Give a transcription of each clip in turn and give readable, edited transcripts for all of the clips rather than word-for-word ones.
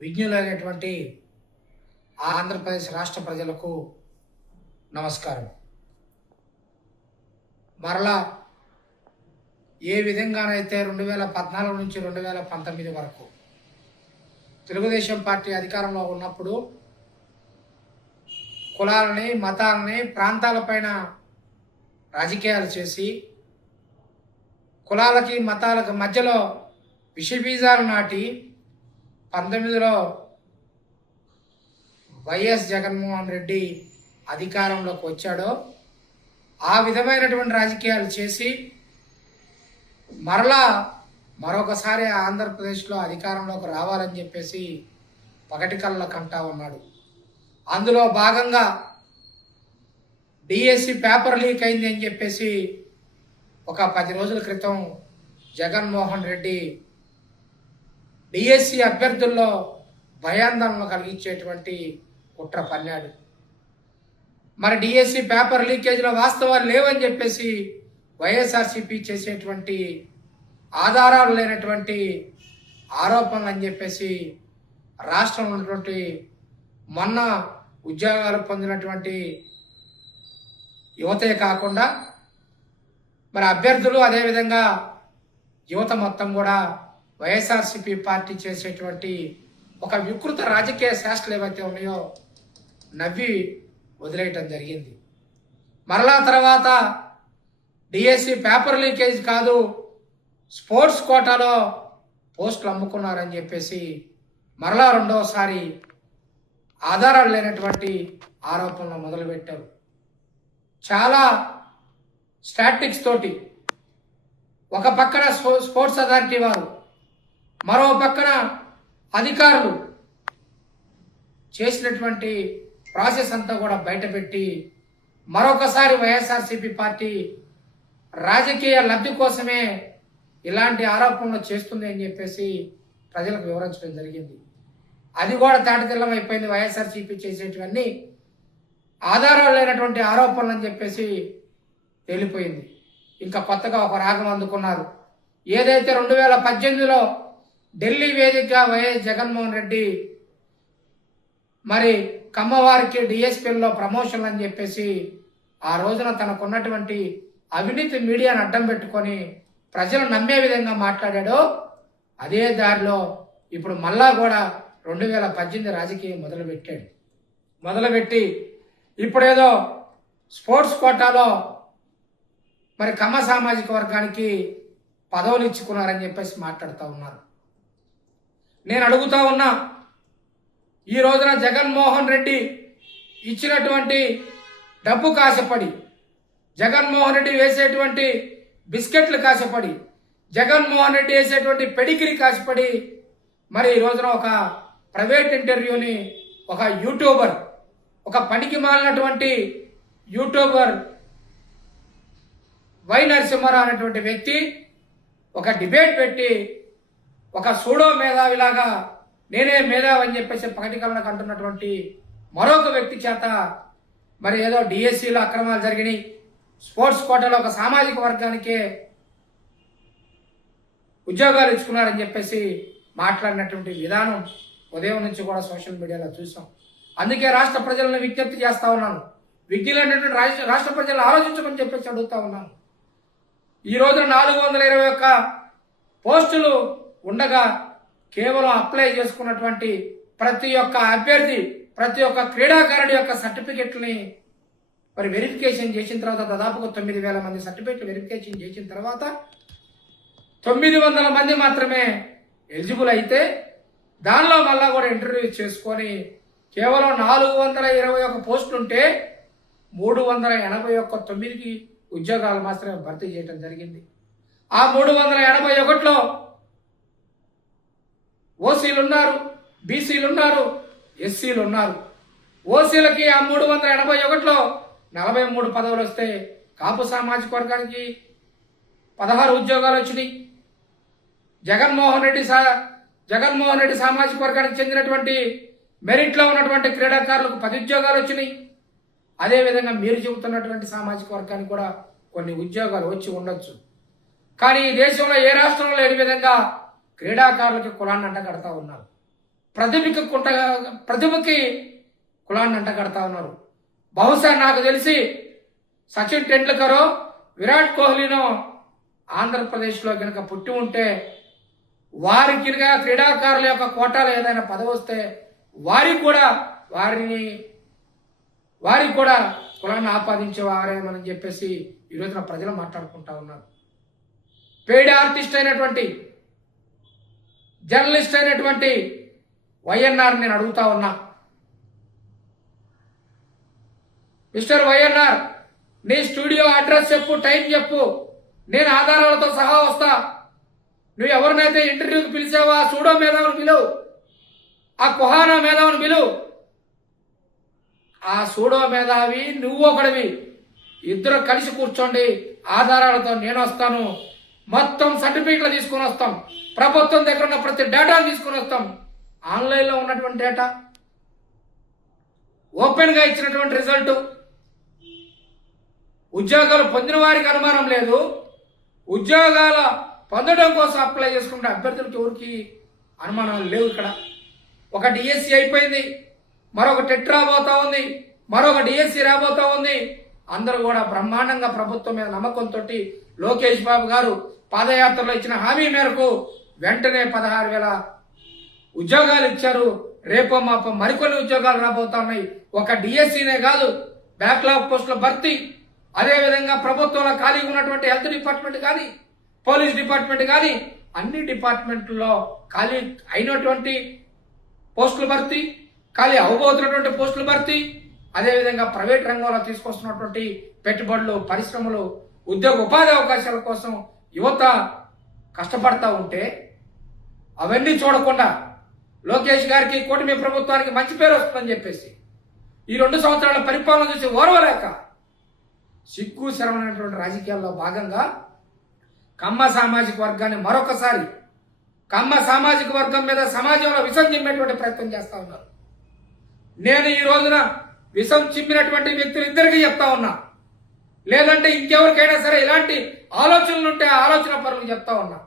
విజ్ఞులైనటువంటి ఆంధ్రప్రదేశ్ రాష్ట్ర ప్రజలకు నమస్కారం. మరలా ఏ విధంగానైతే 2014 నుంచి 2019 వరకు తెలుగుదేశం పార్టీ అధికారంలో ఉన్నప్పుడు కులాలని, మతాలని, ప్రాంతాలపైన రాజకీయాలు చేసి కులాలకి, మతాలకు మధ్యలో విషబీజాలు నాటి 19లో వైఎస్ జగన్మోహన్ రెడ్డి అధికారంలోకి వచ్చాడో ఆ విధమైనటువంటి రాజకీయాలు చేసి మరలా మరొకసారి ఆంధ్రప్రదేశ్లో అధికారంలోకి రావాలని చెప్పేసి పగటి కళ్ళకు కంటా ఉన్నాడు. అందులో భాగంగా డిఎస్సి పేపర్ లీక్ అయింది అని చెప్పేసి ఒక 10 రోజుల క్రితం జగన్మోహన్ రెడ్డి డిఎస్సి అభ్యర్థుల్లో భయాందోళన కలిగించేటువంటి కుట్ర పన్నాడు. మరి డిఎస్సి పేపర్ లీకేజ్లో వాస్తవాలు లేవని చెప్పేసి వైఎస్ఆర్సీపీ చేసేటువంటి ఆధారాలు లేనటువంటి ఆరోపణలు అని చెప్పేసి రాష్ట్రంలో ఉన్నటువంటి మొన్న ఉద్యోగాలు పొందినటువంటి యువతే కాకుండా మరి అభ్యర్థులు, అదేవిధంగా యువత మొత్తం కూడా వైఎస్ఆర్సీపీ పార్టీ చేసేటువంటి ఒక వికృత రాజకీయ శాస్త్రాలు ఏవైతే ఉన్నాయో నవ్వి వదిలేయటం జరిగింది. మరలా తర్వాత డిఎస్సి పేపర్ లీకేజ్ కాదు, స్పోర్ట్స్ కోటాలో పోస్టులు అమ్ముకున్నారని చెప్పేసి మరలా రెండవసారి ఆధారాలు లేనటువంటి ఆరోపణలు మొదలుపెట్టారు. చాలా స్టాటిక్స్ తోటి ఒక పక్కన స్పోర్ట్స్ అథారిటీ వారు, మరో పక్కన అధికారులు చేసినటువంటి ప్రాసెస్ అంతా కూడా బయటపెట్టి మరొకసారి వైఎస్ఆర్సీపీ పార్టీ రాజకీయ లబ్ధి కోసమే ఇలాంటి ఆరోపణలు చేస్తుంది అని చెప్పేసి ప్రజలకు వివరించడం జరిగింది. అది కూడా తాటితెల్లం అయిపోయింది. వైఎస్ఆర్సీపీ చేసేటివన్నీ ఆధారాలు లేనటువంటి ఆరోపణలు అని చెప్పేసి తేలిపోయింది. ఇంకా కొత్తగా ఒక రాగం అందుకున్నారు. ఏదైతే 2018లో ఢిల్లీ వేదికగా వైఎస్ జగన్మోహన్ రెడ్డి మరి కమ్మవారికి డిఎస్పీల్లో ప్రమోషన్లు అని చెప్పేసి ఆ రోజున తనకున్నటువంటి అవినీతి మీడియాను అడ్డం పెట్టుకొని ప్రజలు నమ్మే విధంగా మాట్లాడాడో అదే దారిలో ఇప్పుడు మళ్ళా కూడా 2018 రాజకీయం మొదలుపెట్టి ఇప్పుడేదో స్పోర్ట్స్ కోటాలో మరి కమ్మ సామాజిక వర్గానికి పదవులు ఇచ్చుకున్నారని చెప్పేసి మాట్లాడుతూ ఉన్నారు. నేను అడుగుతా ఉన్నా, ఈ రోజున జగన్మోహన్ రెడ్డి ఇచ్చినటువంటి డబ్బు కాశపడి, జగన్మోహన్ రెడ్డి వేసేటువంటి బిస్కెట్లు కాశపడి, జగన్మోహన్ రెడ్డి వేసేటువంటి పెడిగిరి కాశపడి మరి ఈ రోజున ఒక ప్రైవేట్ ఇంటర్వ్యూని ఒక యూట్యూబర్, ఒక పనికి మాలినటువంటి యూట్యూబర్ వై నరసింహారావు అనేటువంటి వ్యక్తి ఒక డిబేట్ పెట్టి ఒక సూడో మేధావిలాగా నేనే మేధావి అని చెప్పేసి పగటికల్లకు అంటున్నటువంటి మరొక వ్యక్తి చేత మరి ఏదో డిఎస్సిలో అక్రమాలు జరిగినాయి, స్పోర్ట్స్ కోటాలో ఒక సామాజిక వర్గానికే ఉద్యోగాలు ఇచ్చుకున్నారని చెప్పేసి మాట్లాడినటువంటి విధానం ఉదయం నుంచి కూడా సోషల్ మీడియాలో చూసాం. అందుకే రాష్ట్ర ప్రజలను విజ్ఞప్తి చేస్తా ఉన్నాను, విజ్ఞులైనటువంటి రాష్ట్ర ప్రజలు ఆలోచించమని చెప్పేసి అడుగుతా ఉన్నాను. ఈ రోజున 421 పోస్టులు ఉండగా కేవలం అప్లై చేసుకున్నటువంటి ప్రతి ఒక్క అభ్యర్థి, ప్రతి ఒక్క క్రీడాకారుడి యొక్క సర్టిఫికెట్ని మరి వెరిఫికేషన్ చేసిన తర్వాత దాదాపుగా 9,000 మంది సర్టిఫికెట్లు వెరిఫికేషన్ చేసిన తర్వాత 900 మంది మాత్రమే ఎలిజిబుల్ అయితే దానిలో మళ్ళా కూడా ఇంటర్వ్యూ చేసుకొని కేవలం 421 పోస్టులు ఉంటే 389కి ఉద్యోగాలు మాత్రమే భర్తీ చేయడం జరిగింది. ఆ 381లో ఓసీలు ఉన్నారు, బీసీలు ఉన్నారు, ఎస్సీలు ఉన్నారు. ఓసీలకి ఆ 381లో 43 పదవులు వస్తే కాపు సామాజిక వర్గానికి 16 ఉద్యోగాలు వచ్చినాయి. జగన్మోహన్ రెడ్డి సామాజిక వర్గానికి చెందినటువంటి మెరిట్లో ఉన్నటువంటి క్రీడాకారులకు 10 ఉద్యోగాలు వచ్చినాయి. అదేవిధంగా మీరు చెబుతున్నటువంటి సామాజిక వర్గానికి కూడా కొన్ని ఉద్యోగాలు వచ్చి ఉండొచ్చు. కానీ ఈ దేశంలో ఏ రాష్ట్రంలో లేని విధంగా క్రీడాకారులకి కులాన్ని అంటగడతా ఉన్నారు. ప్రతిభకి కులాన్ని అంటగడతా ఉన్నారు. బహుశా నాకు తెలిసి సచిన్ టెండూల్కరో విరాట్ కోహ్లీనో ఆంధ్రప్రదేశ్లో కనుక పుట్టి ఉంటే వారికి కనుక క్రీడాకారుల యొక్క కోటాలో ఏదైనా పదవి వస్తే వారికి కూడా కులాన్ని ఆపాదించేవారేమని చెప్పేసి ఈ రోజున ప్రజలు మాట్లాడుకుంటా ఉన్నారు. పేడ్ ఆర్టిస్ట్ అయినటువంటి జర్నలిస్ట్ అయినటువంటి వైఎన్ఆర్ నేను అడుగుతా ఉన్నా, మిస్టర్ వైఎన్ఆర్, నీ స్టూడియో అడ్రస్ చెప్పు, టైం చెప్పు, నేను ఆధారాలతో సహా వస్తా. నువ్వు ఎవరినైతే ఇంటర్వ్యూకి పిలిచావో ఆ సూడో మేధావుని పిలువు, ఆ కుహానా మేధావుని పిలువు. ఆ సూడో మేధావి నువ్వు ఒకడివి, ఇద్దరు కలిసి కూర్చోండి. ఆధారాలతో నేను వస్తాను, మొత్తం సర్టిఫికెట్లు తీసుకొని వస్తాం, ప్రభుత్వం దగ్గర ఉన్న ప్రతి డేటాను తీసుకొని వస్తాం. ఆన్లైన్లో ఉన్నటువంటి డేటా, ఓపెన్గా ఇచ్చినటువంటి రిజల్ట్, ఉద్యోగాలు పొందిన వారికి అనుమానం లేదు, ఉద్యోగాల పొందడం కోసం అప్లై చేసుకుంటే అభ్యర్థులకి ఎవరికి అనుమానాలు లేవు. ఇక్కడ ఒక డిఎస్సి అయిపోయింది, మరొక టెట్ రాబోతా ఉంది, మరొక డిఎస్సి రాబోతా ఉంది. అందరూ కూడా బ్రహ్మాండంగా ప్రభుత్వం మీద నమ్మకంతో లోకేష్ బాబు గారు పాదయాత్రలో ఇచ్చిన హామీ మేరకు వెంటనే 16,000 ఉద్యోగాలు ఇచ్చారు. రేపో మాపో మరికొన్ని ఉద్యోగాలు రాబోతా ఉన్నాయి. ఒక డిఎస్సీనే కాదు, బ్యాక్లాగ్ పోస్టుల భర్తీ, అదేవిధంగా ప్రభుత్వంలో ఖాళీ ఉన్నటువంటి హెల్త్ డిపార్ట్మెంట్ కానీ, పోలీస్ డిపార్ట్మెంట్ కానీ, అన్ని డిపార్ట్మెంట్లో ఖాళీ అయినటువంటి పోస్టుల భర్తీ, ఖాళీ అవబోతున్నటువంటి పోస్టుల భర్తీ, అదేవిధంగా ప్రైవేట్ రంగంలో తీసుకొస్తున్నటువంటి పెట్టుబడులు, పరిశ్రమలు, ఉద్యోగ ఉపాధి అవకాశాల కోసం యువత కష్టపడతా ఉంటే అవన్నీ చూడకుండా లోకేష్ గారికి, కూటమి ప్రభుత్వానికి మంచి పేరు వస్తుందని చెప్పేసి ఈ 2 సంవత్సరాల పరిపాలన చూసి ఓర్వలేక సిగ్గు శరమైనటువంటి రాజకీయాల్లో భాగంగా కమ్మ సామాజిక వర్గాన్ని మరొకసారి కమ్మ సామాజిక వర్గం మీద సమాజంలో విషం చిమ్మేటువంటి ప్రయత్నం చేస్తా ఉన్నారు. నేను ఈ రోజున విషం చిమ్మినటువంటి వ్యక్తులు ఇద్దరికీ చెప్తా ఉన్నా, లేదంటే ఇంకెవరికైనా సరే ఇలాంటి ఆలోచనలు ఉంటే ఆలోచన పరులకు చెప్తా ఉన్నా.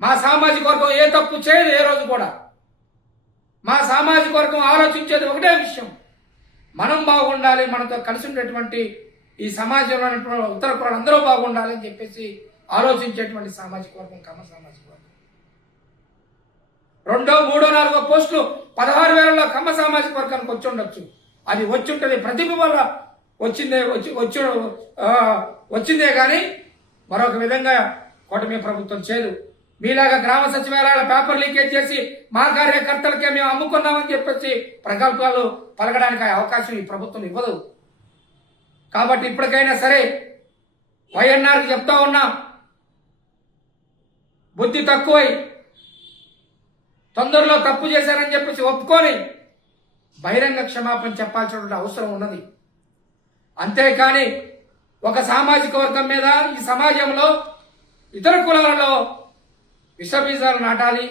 మా సామాజిక వర్గం ఏ తప్పు చేయదు ఏ రోజు కూడా. మా సామాజిక వర్గం ఆలోచించేది ఒకటే విషయం, మనం బాగుండాలి, మనతో కలిసి ఉండేటువంటి ఈ సమాజంలో ఉత్తర కులాలు అందరూ బాగుండాలి అని చెప్పేసి ఆలోచించేటువంటి సామాజిక వర్గం కమ్మ సామాజిక వర్గం. 2, 3, 4 పోస్టులు 16,000లో కమ్మ సామాజిక వర్గానికి వచ్చి ఉండొచ్చు. అది వచ్చి ఉంటుంది, ప్రతిభ వల్ల వచ్చిందే కానీ మరొక విధంగా కూటమి ప్రభుత్వం చేయదు. మీలాగా గ్రామ సచివాలయాల పేపర్ లీకేజ్ చేసి మా కార్యకర్తలకే మేము అమ్ముకున్నామని చెప్పేసి ప్రగల్భాలు పలకడానికి అవకాశం ఈ ప్రభుత్వం ఇవ్వదు. కాబట్టి ఇప్పటికైనా సరే వైఎన్ఆర్కి చెప్తా ఉన్నా, బుద్ధి తక్కువై తొందరలో తప్పు చేశారని చెప్పేసి ఒప్పుకొని బహిరంగ క్షమాపణ చెప్పాల్సినటువంటి అవసరం ఉన్నది. అంతేకాని ఒక సామాజిక వర్గం మీద ఈ సమాజంలో ఇతర కులాలలో విషబీజాలు నాటాలి,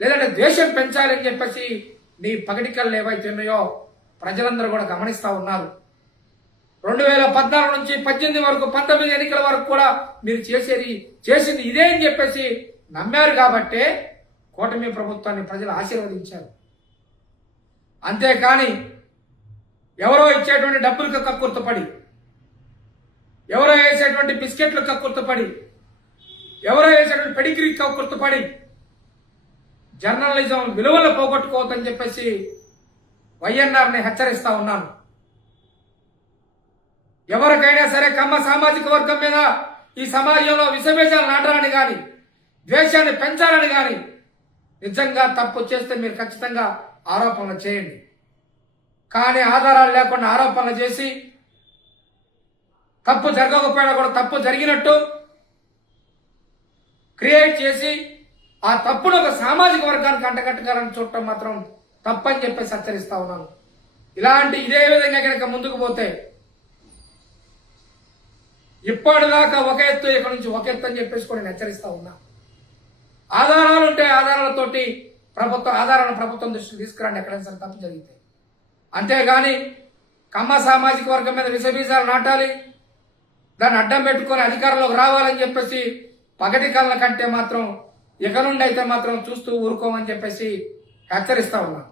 లేదంటే ద్వేషం పెంచాలి అని చెప్పేసి నీ పగటికలు ఏవైతే ఉన్నాయో ప్రజలందరూ కూడా గమనిస్తూ ఉన్నారు. 2014 నుంచి 18 వరకు 19 ఎన్నికల వరకు కూడా మీరు చేసింది ఇదే అని చెప్పేసి నమ్మారు కాబట్టే కూటమి ప్రభుత్వాన్ని ప్రజలు ఆశీర్వదించారు. అంతేకాని ఎవరో ఇచ్చేటువంటి డబ్బులకు కక్కుర్తపడి, ఎవరో వేసేటువంటి బిస్కెట్లకు కక్కుర్తపడి, ఎవరో వేసేటువంటి పెడిగ్రీకి కక్కుర్తపడి జర్నలిజం విలువలు పోగొట్టుకోవద్దని చెప్పేసి వైఎన్ఆర్ని హెచ్చరిస్తా ఉన్నాను. ఎవరికైనా సరే కమ్మ సామాజిక వర్గం మీద ఈ సమాజంలో విషబీజాలు నాటాలని కానీ, ద్వేషాన్ని పెంచాలని కానీ నిజంగా తప్పు చేస్తే మీరు ఖచ్చితంగా ఆరోపణలు చేయండి. కానీ ఆధారాలు లేకుండా ఆరోపణలు చేసి తప్పు జరగకపోయినా కూడా తప్పు జరిగినట్టు క్రియేట్ చేసి ఆ తప్పును ఒక సామాజిక వర్గానికి అంటగట్టగాలని చూడటం మాత్రం తప్పని చెప్పేసి హెచ్చరిస్తా ఉన్నాను. ఇదే విధంగా కనుక ముందుకు పోతే ఇప్పటిదాకా ఒక ఎత్తు, ఇక్కడ నుంచి ఒక ఎత్తు అని చెప్పేసి కూడా నేను హెచ్చరిస్తా ఉన్నా. ఆధారాలు ఉంటే ఆధారాలతోటి ప్రభుత్వం దృష్టికి తీసుకురండి ఎక్కడైనా సరే తప్పు జరిగితే. అంతేగాని కమ్మ సామాజిక వర్గం మీద విషబీజాలు నాటాలి, దాన్ని అడ్డం పెట్టుకొని అధికారంలోకి రావాలని చెప్పేసి పగటి కళ్ళ కంటే మాత్రం ఇక నుండి అయితే మాత్రం చూస్తూ ఊరుకోమని చెప్పేసి హెచ్చరిస్తా ఉన్నాను.